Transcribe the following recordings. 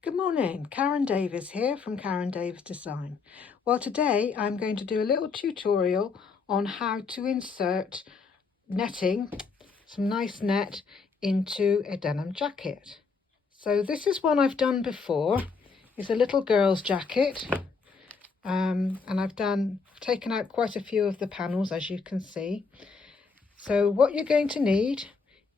Good morning, Karen Davis here from Karen Davis Design. Well, today I'm going to do a little tutorial on how to insert netting, some nice net, into a denim jacket. So this is one I've done before. It's a little girl's jacket, and I've taken out quite a few of the panels, as you can see. So what you're going to need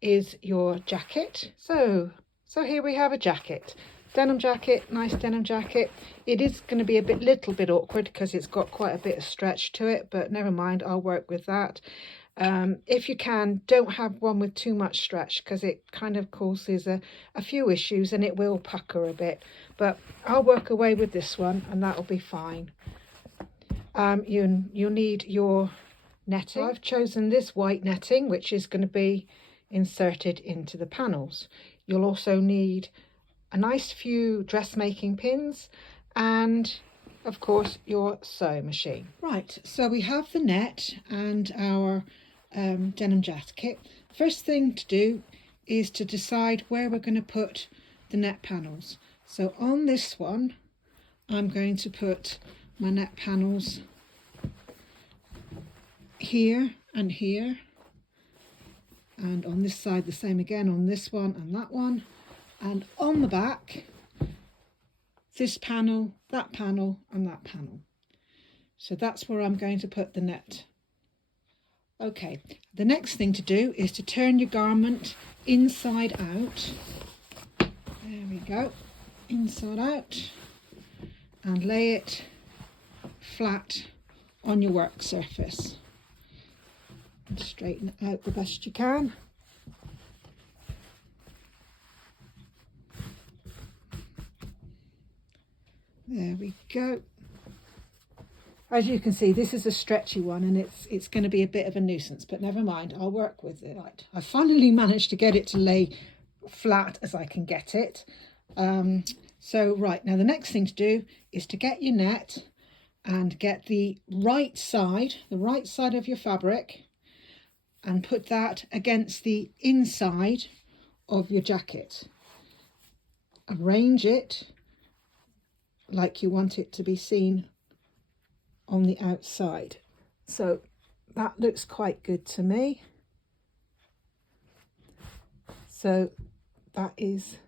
is your jacket. So here we have a jacket. Denim jacket, nice denim jacket. It is going to be a little bit awkward because it's got quite a bit of stretch to it, but never mind, I'll work with that. If you can, don't have one with too much stretch because it kind of causes a few issues and it will pucker a bit, but I'll work away with this one and that'll be fine. You'll need your netting. I've chosen this white netting, which is going to be inserted into the panels. You'll also need a nice few dressmaking pins and of course your sewing machine. Right, so we have the net and our denim jacket. First thing to do is to decide where we're going to put the net panels. So on this one I'm going to put my net panels here and here, and on this side the same again, on this one and that one, and on the back this panel, that panel and that panel. So that's where I'm going to put the net. Okay, the next thing to do is to turn your garment inside out. There we go, inside out, and lay it flat on your work surface. And straighten it out the best you can. There we go. As you can see, this is a stretchy one and it's going to be a bit of a nuisance, but never mind, I'll work with it. Right, I finally managed to get it to lay flat as I can get it. So right, now the next thing to do is to get your net and get the right side of your fabric and put that against the inside of your jacket. Arrange it like you want it to be seen on the outside. So that looks quite good to me. So that is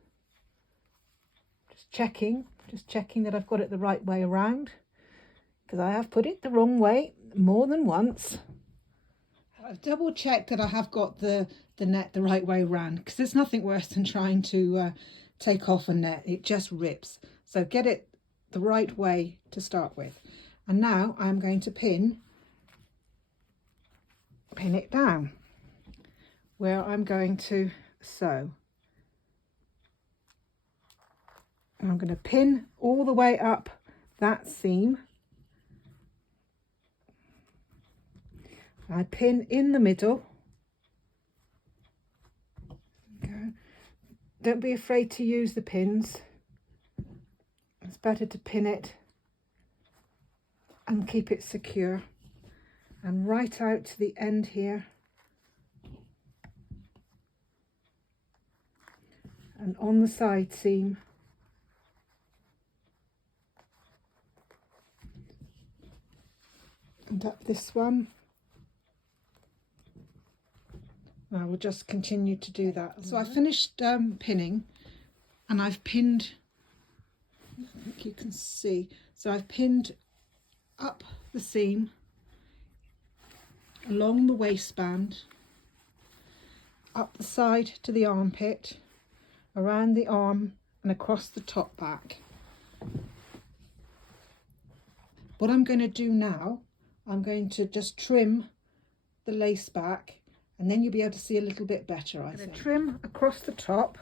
just checking that I've got it the right way around, because I have put it the wrong way more than once. I've double checked that I have got the net the right way around, because there's nothing worse than trying to take off a net. It just rips. So get it the right way to start with. And now I'm going to pin it down where I'm going to sew. And I'm going to pin all the way up that seam. I pin in the middle. Okay. Don't be afraid to use the pins. It's better to pin it and keep it secure. And right out to the end here. And on the side seam. And up this one. I will just continue to do that. So I finished pinning, and I've pinned, I think you can see, so I've pinned up the seam, along the waistband, up the side to the armpit, around the arm and across the top back. What I'm going to do now, I'm going to just trim the lace back, and then you'll be able to see a little bit better, I think. Trim across the top,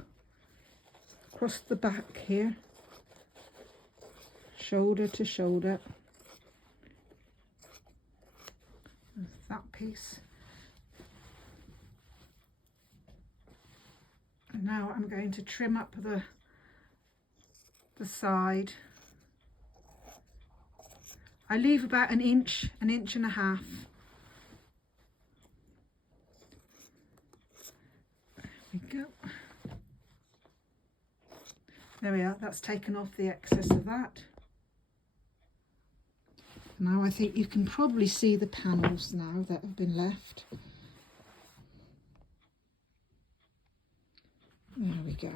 across the back here, shoulder to shoulder. There's that piece. And now I'm going to trim up the side. I leave about an inch and a half. There we go. There we are, that's taken off the excess of that. Now I think you can probably see the panels now that have been left. There we go.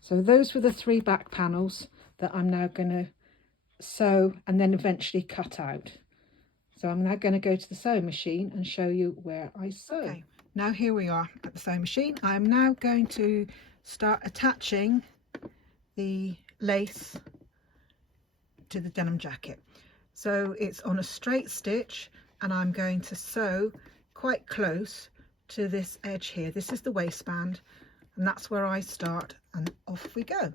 So those were the 3 back panels that I'm now going to sew and then eventually cut out. So I'm now going to go to the sewing machine and show you where I sew. Okay, now here we are at the sewing machine. I'm now going to start attaching the lace to the denim jacket. So it's on a straight stitch and I'm going to sew quite close to this edge here. This is the waistband and that's where I start, and off we go.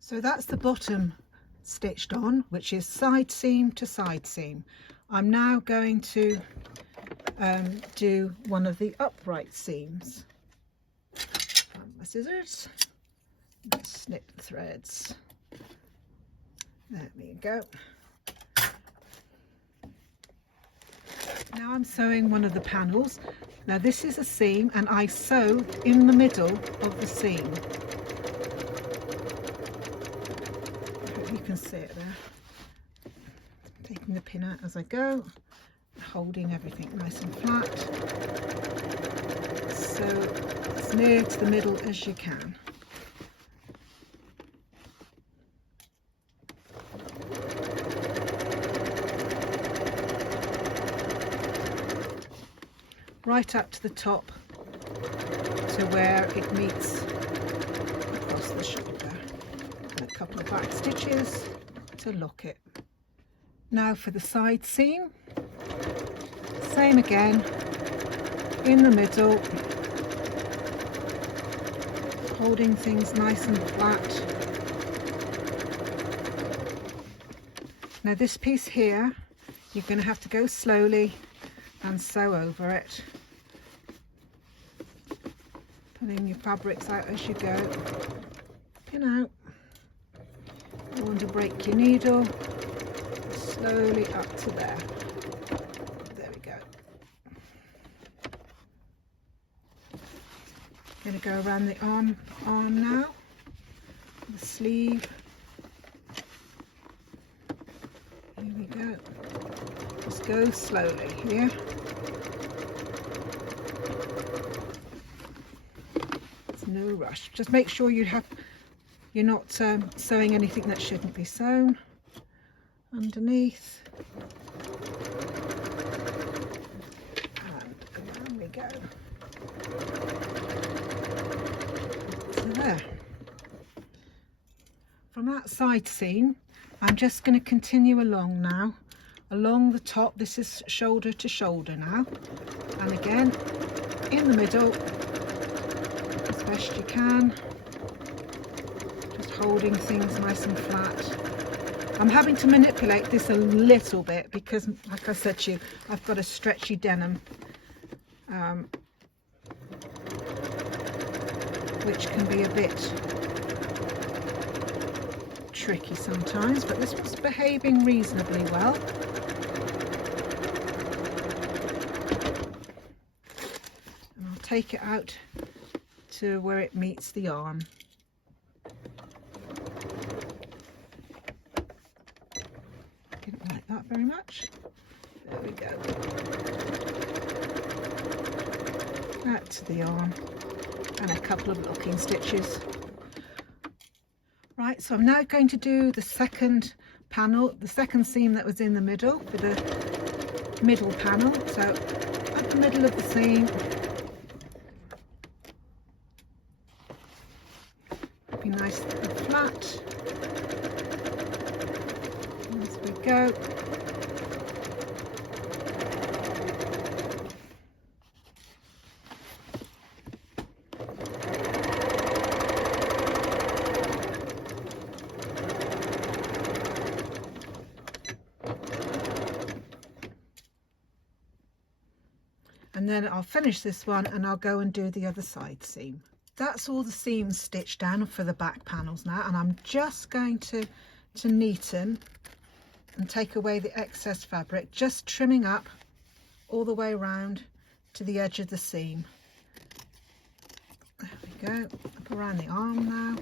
So that's the bottom stitched on, which is side seam to side seam. I'm now going to do one of the upright seams. Find my scissors, snip the threads. There we go. Now I'm sewing one of the panels. Now this is a seam and I sew in the middle of the seam. You can see it there. Taking the pin out as I go, holding everything nice and flat, so as near to the middle as you can. Right up to the top to where it meets across the shoulder. A couple of back stitches to lock it. Now for the side seam, same again, in the middle, holding things nice and flat. Now this piece here, you're going to have to go slowly and sew over it, pulling your fabrics out as you go. Pin out. You want to break your needle slowly up to there. There we go. Going to go around the arm now, the sleeve. Here we go. Just go slowly here. There's no rush. Just make sure you're not sewing anything that shouldn't be sewn underneath. And around we go. So there. From that side seam, I'm just going to continue along now, along the top. This is shoulder to shoulder now. And again, in the middle, as best you can. Holding things nice and flat. I'm having to manipulate this a little bit because, like I said to you, I've got a stretchy denim, which can be a bit tricky sometimes, but this was behaving reasonably well. And I'll take it out to where it meets the arm. That very much. There we go. Out to the arm and a couple of locking stitches. Right, so I'm now going to do the second panel, the second seam that was in the middle for the middle panel. So at the middle of the seam, be nice and flat. As we go. and then I'll finish this one and I'll go and do the other side seam. That's all the seams stitched down for the back panels now, and I'm just going to neaten and take away the excess fabric, just trimming up all the way around to the edge of the seam. There we go, up around the arm now.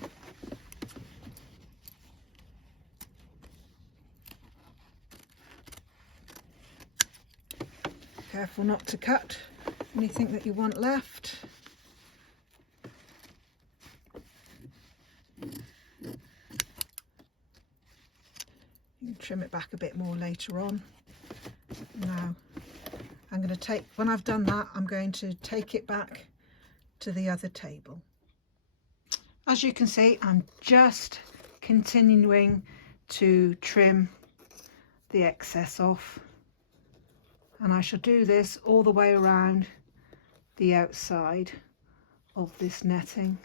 Careful not to cut anything that you want left. You can trim it back a bit more later on. Now I'm going to take, when I've done that, I'm going to take it back to the other table. As you can see, I'm just continuing to trim the excess off, and I shall do this all the way around the outside of this netting.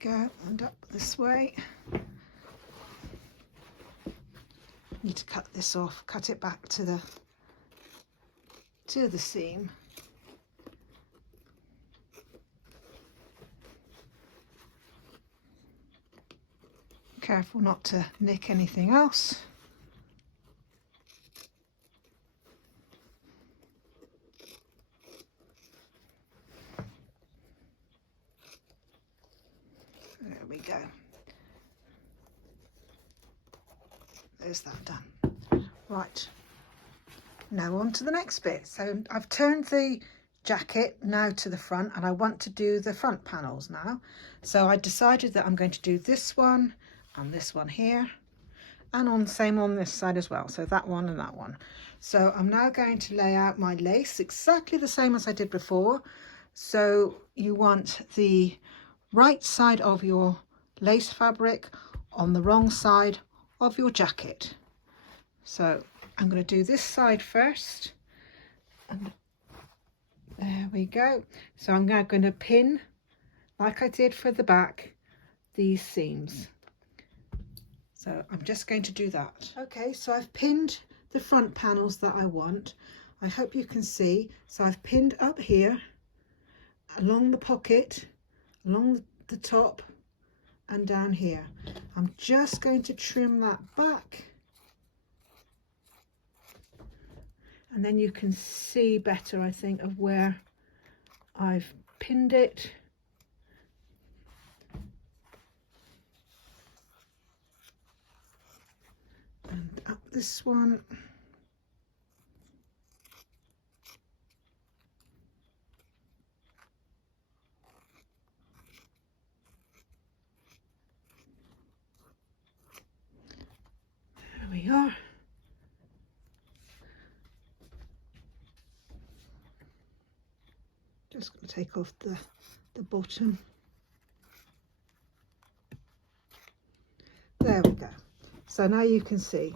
Go and up this way. Need to cut this off, cut it back to the seam. Careful not to nick anything else. There we go. There's that done. Right, now on to the next bit. So I've turned the jacket now to the front, and I want to do the front panels now. So I decided that I'm going to do this one and this one here, and same on this side as well, so that one and that one. So I'm now going to lay out my lace exactly the same as I did before. So you want the right side of your lace fabric on the wrong side of your jacket. So I'm going to do this side first, and there we go. So I'm now going to pin, like I did for the back, these seams. So I'm just going to do that. Okay, so I've pinned the front panels that I want. I hope you can see. So I've pinned up here, along the pocket, along the top, and down here. I'm just going to trim that back, and then you can see better, I think, of where I've pinned it. And up this one. There we are. Just going to take off the bottom. There we go. So now you can see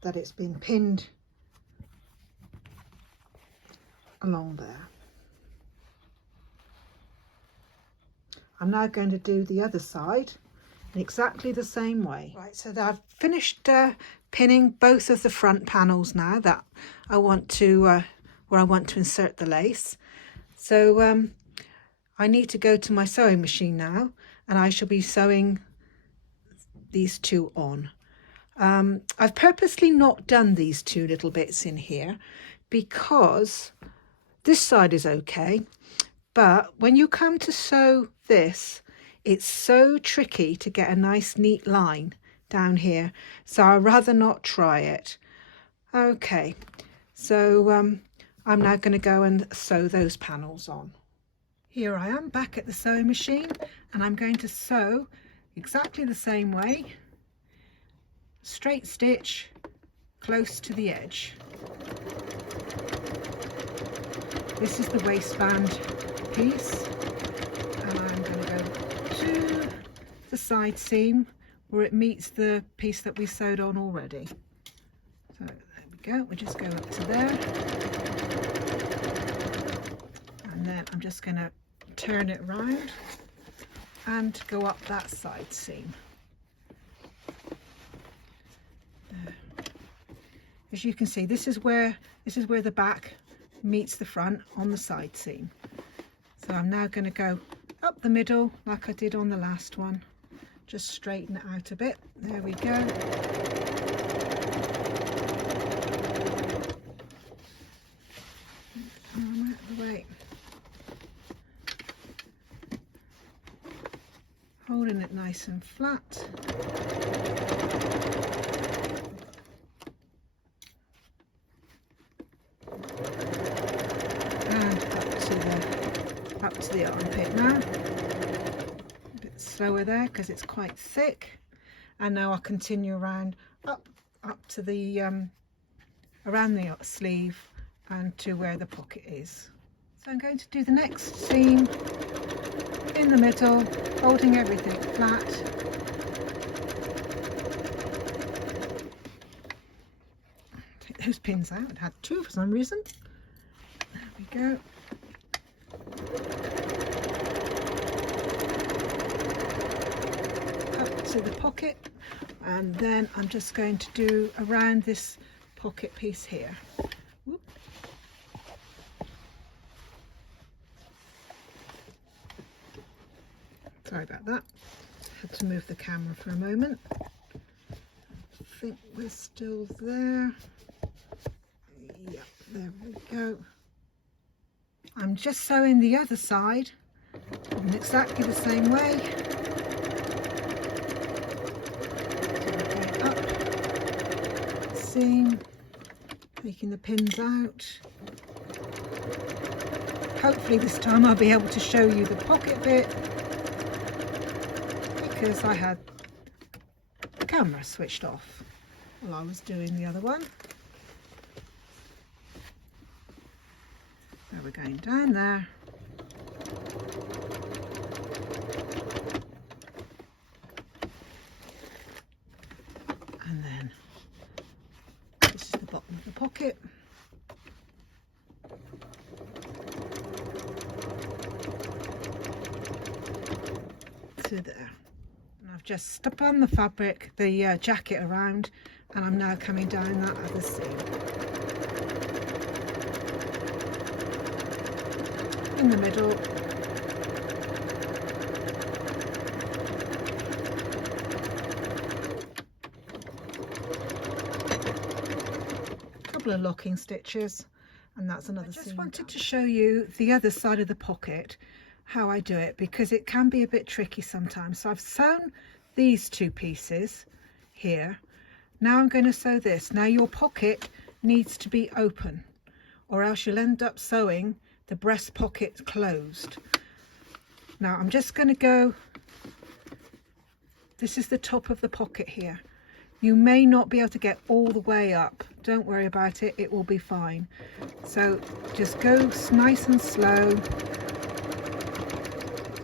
that it's been pinned along there. I'm now going to do the other side in exactly the same way. Right, so I've finished pinning both of the front panels now that I want to, where I want to insert the lace. So I need to go to my sewing machine now, and I shall be sewing these two on. I've purposely not done these two little bits in here because this side is okay, but when you come to sew this, it's so tricky to get a nice neat line down here, so I'd rather not try it. Okay, so I'm now going to go and sew those panels on. Here I am back at the sewing machine, and I'm going to sew exactly the same way, straight stitch close to the edge. This is the waistband piece, and I'm going to go to the side seam where it meets the piece that we sewed on already. So there we go, we just go up to there, and then I'm just going to turn it round and go up that side seam. There. as you can see, this is where the back meets the front on the side seam. So I'm now going to go up the middle like I did on the last one. Just straighten it out a bit. There we go. Arm out of the way. Holding it nice and flat. And up to the armpit now. A bit slower there because it's quite thick. And now I'll continue around up to the around the sleeve and to where the pocket is. So I'm going to do the next seam in the middle, holding everything flat. Take those pins out. I had two for some reason. There we go. Up to the pocket, and then I'm just going to do around this pocket piece here. Whoop. Sorry about that. Had to move the camera for a moment. I think we're still there. Yep, there we go. I'm just sewing the other side in exactly the same way. So up, seam, taking the pins out. Hopefully this time I'll be able to show you the pocket bit, because I had the camera switched off while I was doing the other one. Now we're going down there. And then this is the bottom of the pocket. To there. And I've just spun the fabric, the jacket around, and I'm now coming down that other seam. In the middle. A couple of locking stitches, and that's another seam. I just wanted to show you the other side of the pocket, how I do it, because it can be a bit tricky sometimes. So I've sewn these two pieces here. Now I'm going to sew this. Now your pocket needs to be open, or else you'll end up sewing the breast pocket closed. Now I'm just going to go, this is the top of the pocket here. You may not be able to get all the way up. Don't worry about it, it will be fine. So just go nice and slow,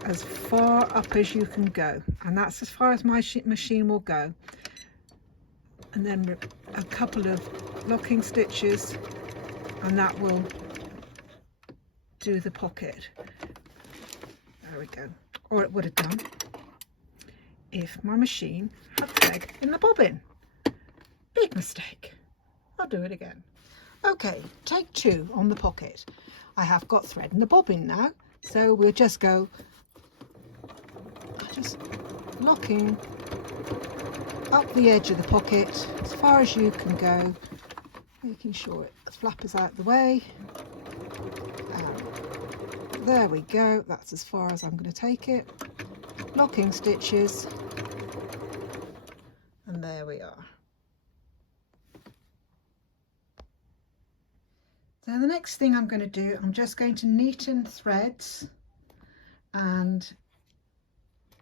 as far up as you can go, and that's as far as my machine will go. And then a couple of locking stitches, and that will do the pocket. There we go. Or it would have done if my machine had thread in the bobbin. Big mistake. I'll do it again. Okay, take two on the pocket. I have got thread in the bobbin now, so we'll just go just locking up the edge of the pocket as far as you can go, making sure the flap is out the way. There we go, that's as far as I'm going to take it. Locking stitches, and there we are. So the next thing I'm going to do, I'm just going to neaten threads, and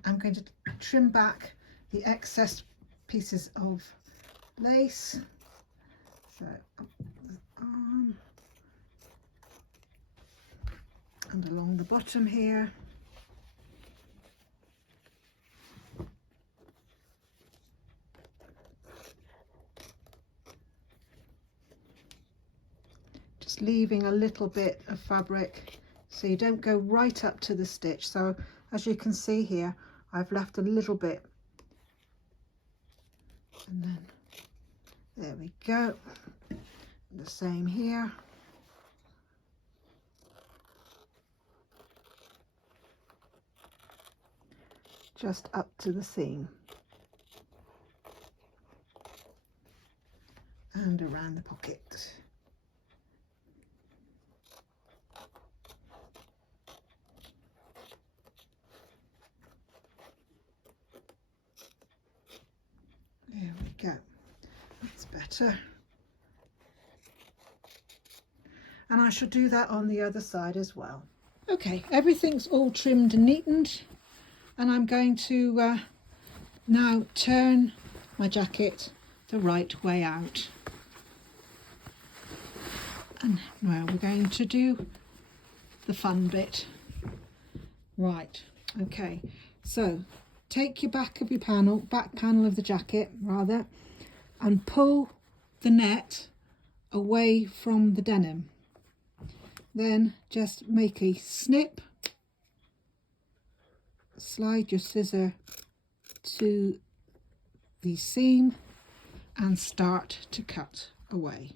I'm going to trim back the excess pieces of lace. So up the arm and along the bottom here. Just leaving a little bit of fabric so you don't go right up to the stitch. So as you can see here, I've left a little bit, and then there we go. The same here. Just up to the seam. And around the pocket. There we go. That's better. And I shall do that on the other side as well. Okay, everything's all trimmed and neatened, and I'm going to now turn my jacket the right way out. And well, we're going to do the fun bit. Right, okay, so take your back panel of the jacket rather, and pull the net away from the denim. Then just make a snip, slide your scissor to the seam and start to cut away.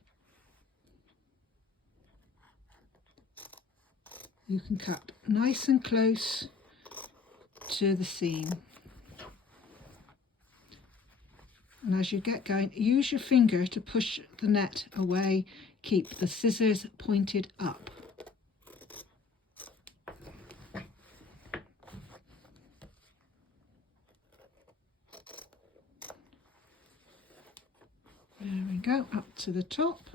You can cut nice and close to the seam. And as you get going, use your finger to push the net away. Keep the scissors pointed up. There we go, up to the top.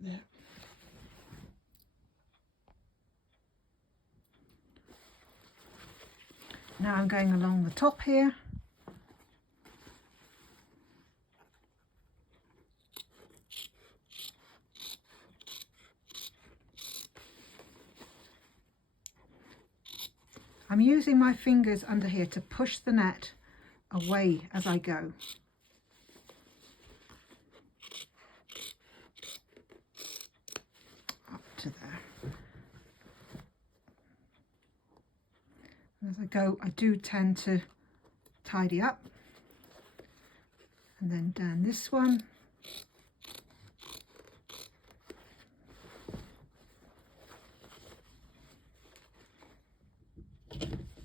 There. Now I'm going along the top here. I'm using my fingers under here to push the net away as I go. Up to there. As I go, I do tend to tidy up. And then down this one.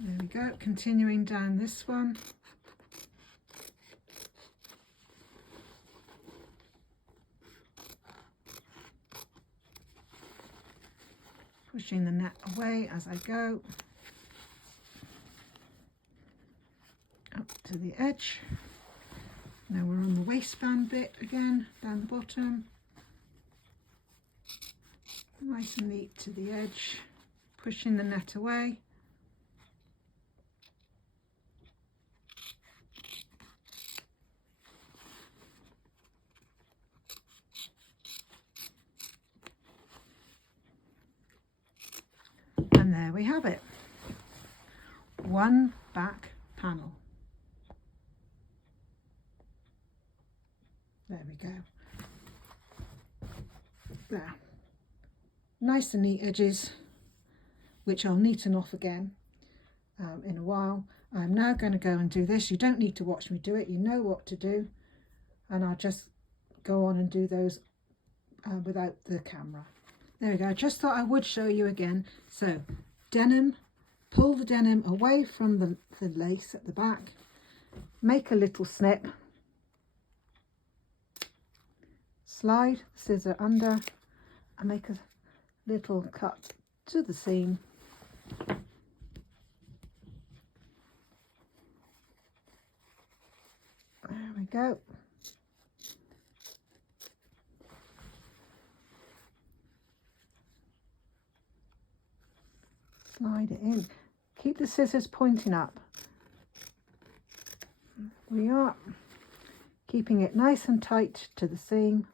There we go, continuing down this one. Pushing the net away as I go. Up to the edge. Now we're on the waistband bit again, down the bottom. Nice and neat to the edge. Pushing the net away. And there we have it. One back panel. There we go. There. Nice and neat edges, which I'll neaten off again in a while. I'm now going to go and do this. You don't need to watch me do it. You know what to do. And I'll just go on and do those without the camera. There we go. I just thought I would show you again. So denim, pull the denim away from the lace at the back, make a little snip, slide the scissor under and make a little cut to the seam. There we go. Slide it in. Keep the scissors pointing up. We are keeping it nice and tight to the seam.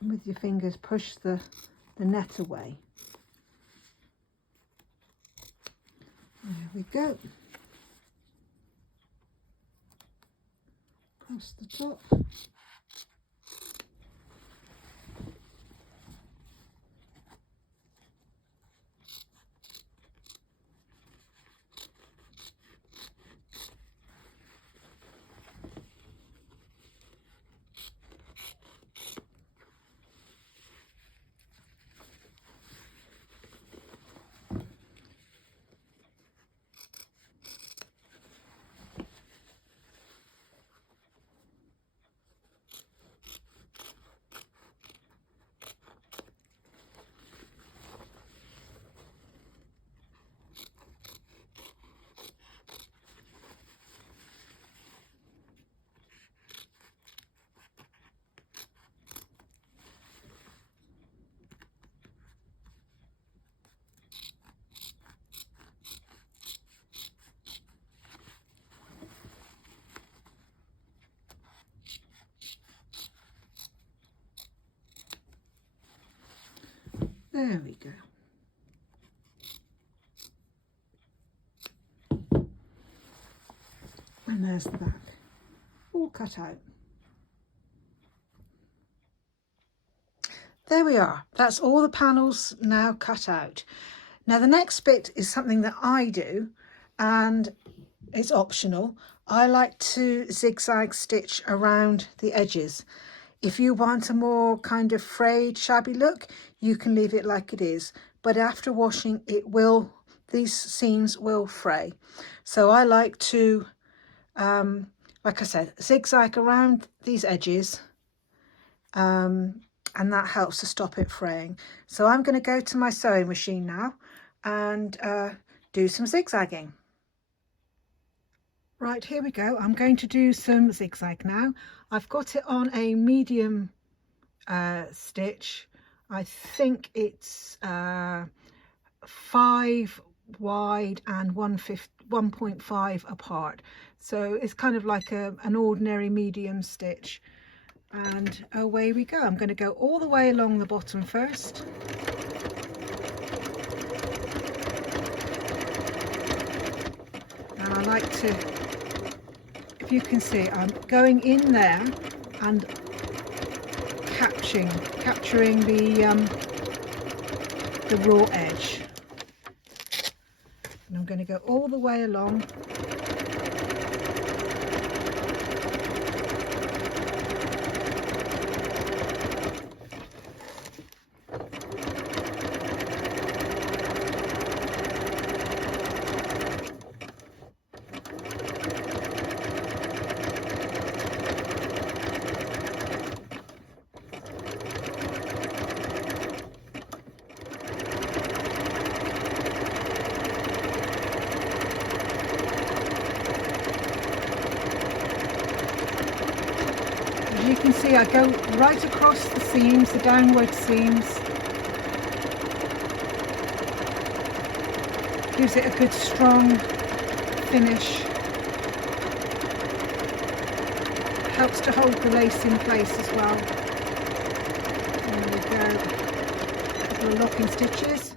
And with your fingers push the net away. There we go. Across the top. There we go. And there's the back, all cut out. There we are. That's all the panels now cut out. Now the next bit is something that I do, and it's optional. I like to zigzag stitch around the edges. If you want a more kind of frayed, shabby look, you can leave it like it is. But after washing, these seams will fray. So I like to, like I said, zigzag around these edges, and that helps to stop it fraying. So I'm going to go to my sewing machine now and do some zigzagging. Right, here we go. I'm going to do some zigzag now. I've got it on a medium stitch. I think it's 5 wide and 1.5 apart. So it's kind of like an ordinary medium stitch. And away we go. I'm going to go all the way along the bottom first. And I like to, if you can see, I'm going in there and capturing the raw edge. And I'm going to go all the way along. You can see I go right across the seams, the downward seams. Gives it a good strong finish. Helps to hold the lace in place as well. There we go. Couple of locking stitches.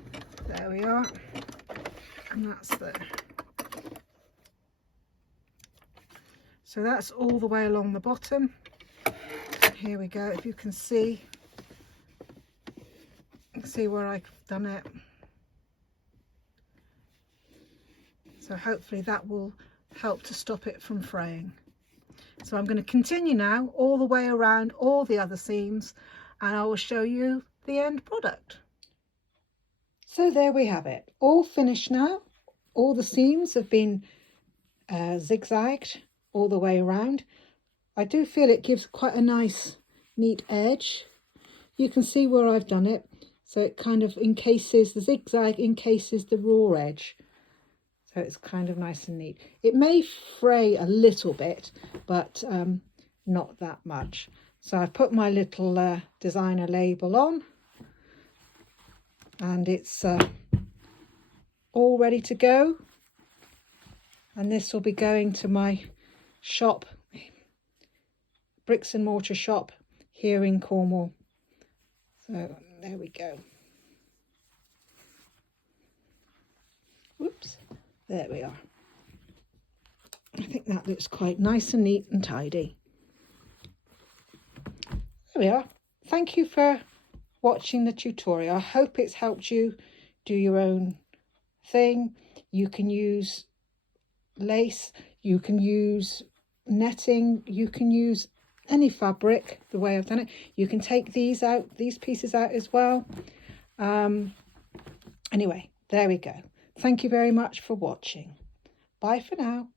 There we are. And that's there. So that's all the way along the bottom. Here we go. If you can see where I've done it. So hopefully that will help to stop it from fraying. So I'm going to continue now all the way around all the other seams, and I will show you the end product. So there we have it, all finished now. All the seams have been zigzagged all the way around. I do feel it gives quite a nice neat edge. You can see where I've done it, so it kind of encases, the zigzag encases the raw edge, so it's kind of nice and neat. It may fray a little bit, but not that much. So I've put my little designer label on, and it's all ready to go, and this will be going to my shop, bricks and mortar shop here in Cornwall. So there we go. Whoops, there we are. I think that looks quite nice and neat and tidy. There we are. Thank you for watching the tutorial. I hope it's helped you do your own thing. You can use lace, you can use netting, you can use any fabric the way I've done it. You can take these out, these pieces out as well. Anyway, there we go. Thank you very much for watching. Bye for now.